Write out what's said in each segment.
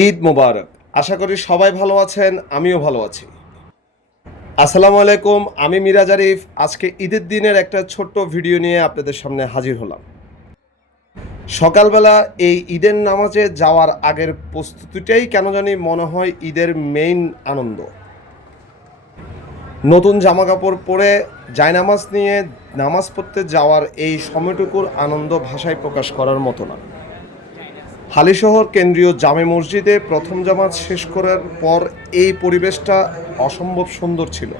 ঈদ মোবারক। আশা করি সবাই ভালো আছেন, আমিও ভালো আছি। আসসালামু আলাইকুম, আমি মিরাজ আরিফ। আজকে ঈদের দিনের একটা ছোট্ট ভিডিও নিয়ে আপনাদের সামনে হাজির হলাম। সকালবেলা এই ঈদের নামাজে যাওয়ার আগের প্রস্তুতিটাই কেন জানি মনে হয় ঈদের মেইন আনন্দ। নতুন জামা কাপড় পরে জায়নামাজ নিয়ে নামাজ পড়তে যাওয়ার এই সময়টুকুর আনন্দ ভাষায় প্রকাশ করার মতো না। হালিশহর কেন্দ্রীয় জামে মসজিদে প্রথম জামাত শেষ করার পর এই পরিবেশটা অসম্ভব সুন্দর ছিল।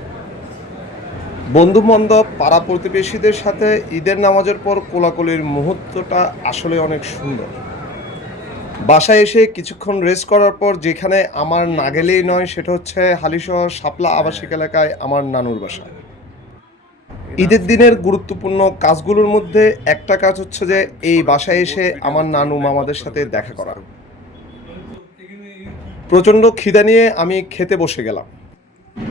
বন্ধু বান্ধব পাড়া প্রতিবেশীদের সাথে ঈদের নামাজের পর কোলাকুলির মুহূর্তটা আসলে অনেক সুন্দর। বাসায় এসে কিছুক্ষণ রেস্ট করার পর যেখানে আমার না গেলেই নয়, সেটা হচ্ছে হালিশহর শাপলা আবাসিক এলাকায় আমার নানুর বাসা। ঈদের দিনের গুরুত্বপূর্ণ কাজগুলোর মধ্যে একটা কাজ হচ্ছে যে এই বাসায় এসে আমার নানু মামাদের সাথে দেখা করা। প্রচণ্ড খিদা নিয়ে আমি খেতে বসে গেলাম।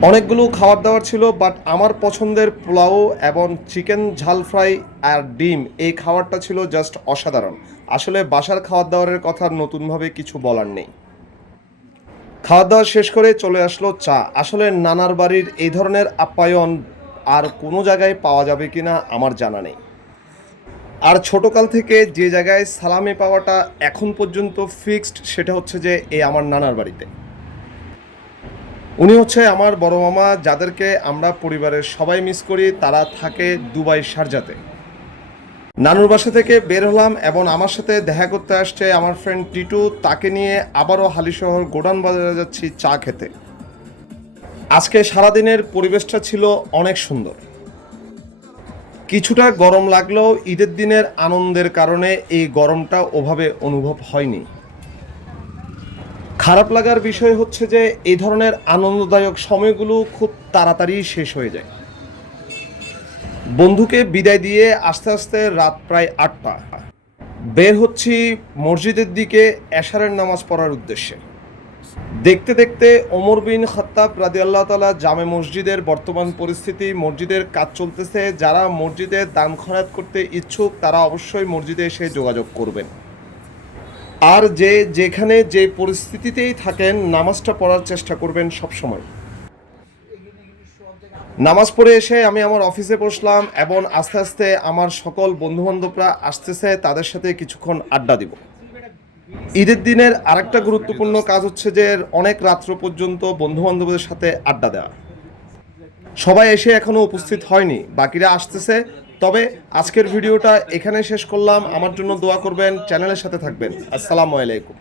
অনেকগুলো খাবার দাবার ছিল বাট আমার পছন্দের পোলাও এবং চিকেন ঝাল ফ্রাই আর ডিম এই খাবারটা ছিল জাস্ট অসাধারণ। আসলে বাসার খাবার দাবারের কথা নতুনভাবে কিছু বলার নেই। খাওয়া দাওয়া শেষ করে চলে আসলো চা। আসলে নানার বাড়ির এই ধরনের আপ্যায়ন আর কোনো জায়গায় পাওয়া যাবে কি না আমার জানা নেই। আর ছোটকাল থেকে যে জায়গায় সালামি পাওয়াটা এখন পর্যন্ত ফিক্সড, সেটা হচ্ছে যে এই আমার নানার বাড়িতে। উনি হচ্ছে আমার বড় মামা, যাদেরকে আমরা পরিবারের সবাই মিস করি, তারা থাকে দুবাই শারজাতে নানুর বাসা থেকে বের হলাম এবং আমার সাথে দেখা করতে আসছে আমার ফ্রেন্ড টিটু, তাকে নিয়ে আবারও হালিশহর গোডান বাজারে যাচ্ছি চা খেতে। আজকে সারাদিনের পরিবেশটা ছিল অনেক সুন্দর। কিছুটা গরম লাগলেও ঈদের দিনের আনন্দের কারণে এই গরমটা ওভাবে অনুভব হয়নি। খারাপ লাগার বিষয় হচ্ছে যে, এই ধরনের আনন্দদায়ক সময়গুলো খুব তাড়াতাড়ি শেষ হয়ে যায়। বন্ধুকে বিদায় দিয়ে আস্তে আস্তে রাত প্রায় আটটা। বের হচ্ছি মসজিদের দিকে, এশারের নামাজ পড়ার উদ্দেশ্যে। দেখতে দেখতে ওমর বিন খত্তাব রাদি আল্লাহ তালা জামে মসজিদের বর্তমান পরিস্থিতি, মসজিদের কাজ চলতেছে। যারা মসজিদে দান খরাত করতে ইচ্ছুক, তারা অবশ্যই মসজিদে এসে যোগাযোগ করবেন। আর যে যেখানে যে পরিস্থিতিতেই থাকেন, নামাজটা পড়ার চেষ্টা করবেন সব সময় নামাজ পড়ে এসে আমি আমার অফিসে বসলাম এবং আস্তে আস্তে আমার সকল বন্ধুবান্ধবরা আসতেছে, তাদের সাথে কিছুক্ষণ আড্ডা দিব। ঈদের দিনের আরেকটা গুরুত্বপূর্ণ কাজ হচ্ছে যে অনেক রাত্র পর্যন্ত বন্ধু বান্ধবদের সাথে আড্ডা দেওয়া। সবাই এসে এখনও উপস্থিত হয়নি, বাকিরা আসতেছে। তবে আজকের ভিডিওটা এখানে শেষ করলাম। আমার জন্য দোয়া করবেন, চ্যানেলের সাথে থাকবেন। আসসালামু আলাইকুম।